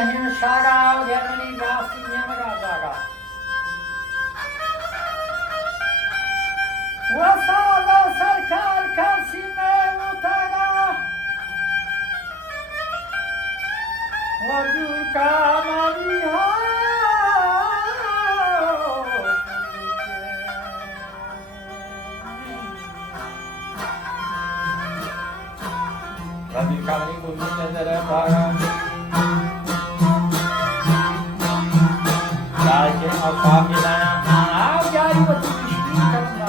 Him Shaga, Germany, Rasti, Yamaga, Zaga. Wasada Sarkar Karsime Mutaga. Wadu Kamaliha. Wadu Kamali Mutaga Para. I'll talk you down. I'll get you what you speak of.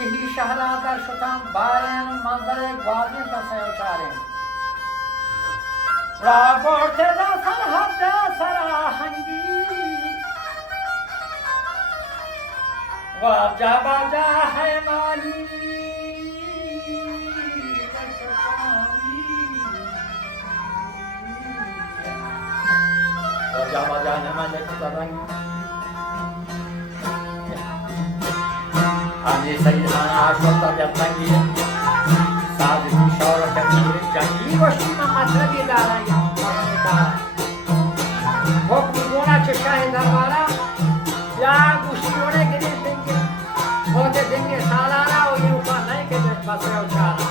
ही शहलादर शुतम बारेन मंदरे ग्वादी तसयोचारेन राबोटे दा सरहद सराहंगी वाजा बाजा है माली वाजा बाजा है माली कतरंगी Ani sayıdan aşkla yapmayı sadece şahı temsil canı başına masraf eder ya. Hokmuna çeşahidar vara ya kuşiyone girin denge. Hote denge salara o yuva nahi ke masraf uçara.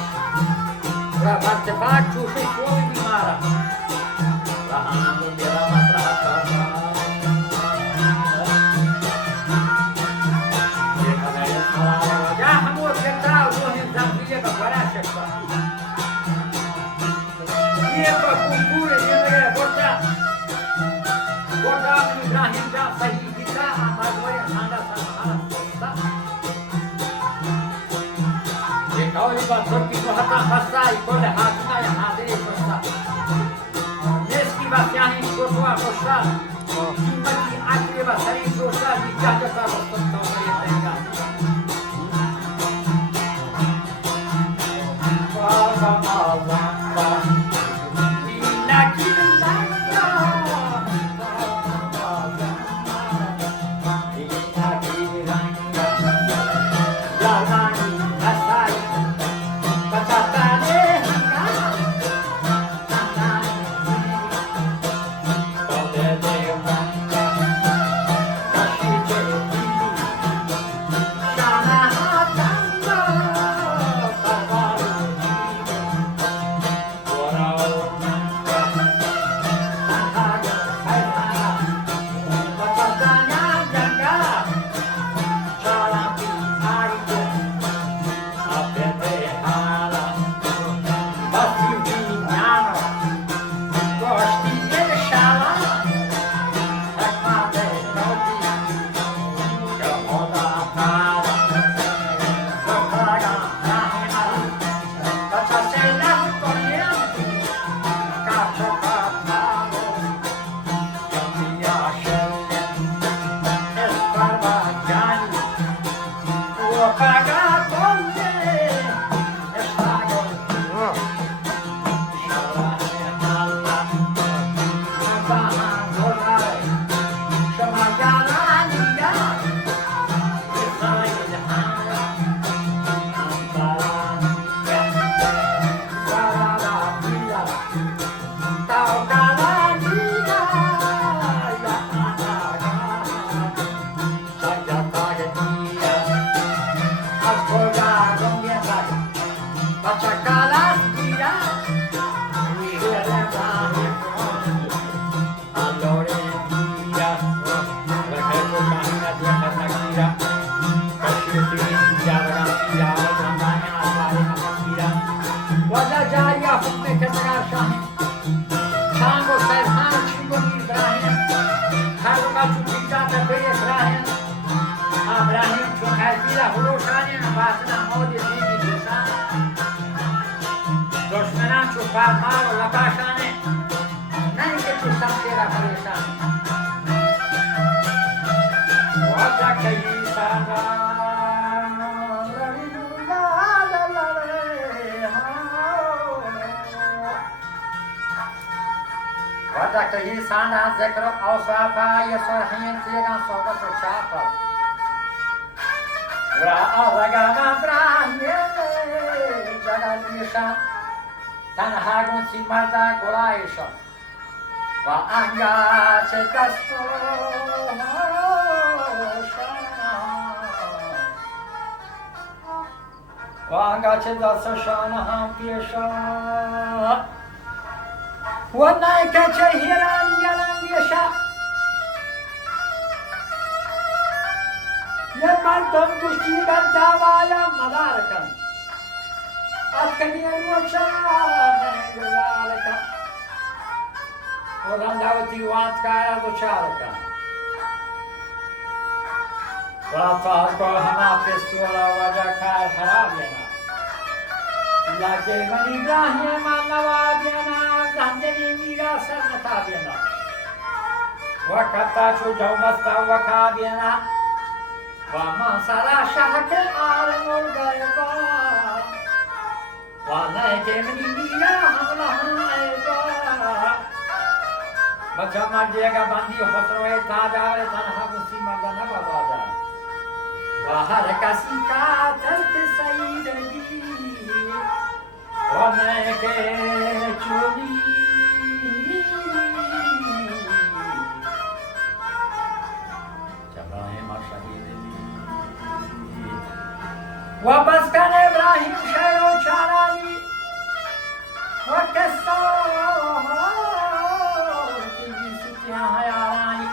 Ya batte baat çuşe çoğu bimara. Rahana bu mera masraf karna. Ya हम वो कहता वो इंसान ये का बड़ा शक्ति ये तो पूरे जिंदगी बोटा इब्राहिम का सही दिखा हमारे खाना था ये कौली बात सबकी को हटा हंसा इकोले हाथ का या हाथ ही कोसा इसकी बात क्या है कोसवा कोसा की आखिरी बात सही कोसा की क्या करता है तो ये कहीं साना ज़िक्र औसाफा ये सरहन तेरा सोबत चापा रगाना ब्राह्मणे जगदीशा तन्हागुन सी मर्दा गुलाइशा वा अंगा चे कस्तो वा अंगा चे दस शाना हम पेशा Wanai kaca hirani yalang yasha Ya martam gusti gantawaya madarakan At kaniyan mo siya Naglalaka होती वात कारा तो चार का Rata ko hama pistola wajah kar harap yana. Lage mani brahya manawa yana, zandani mira sarnata yana. Wakata chu jaumasta wakab yana. Vama sara shahke aranol gayba. Walage mani mira hamla haayega. Bacha mar jayega bandi khosroe taadar tanha gusi mardana babada. बाहर कसी का दर्द सही रही मैं के चोरी चबाए शहीद वापस कर इब्राहिम शेरो चारानी वो कैसा तेरी सुतियां हयारानी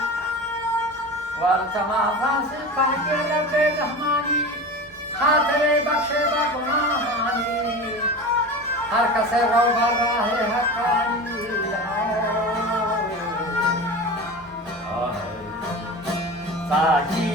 वर्तमाना से पहले रबे रहमानी खातरे बख्शे बगुनाहानी हर कसे रोबा है हकानी साकी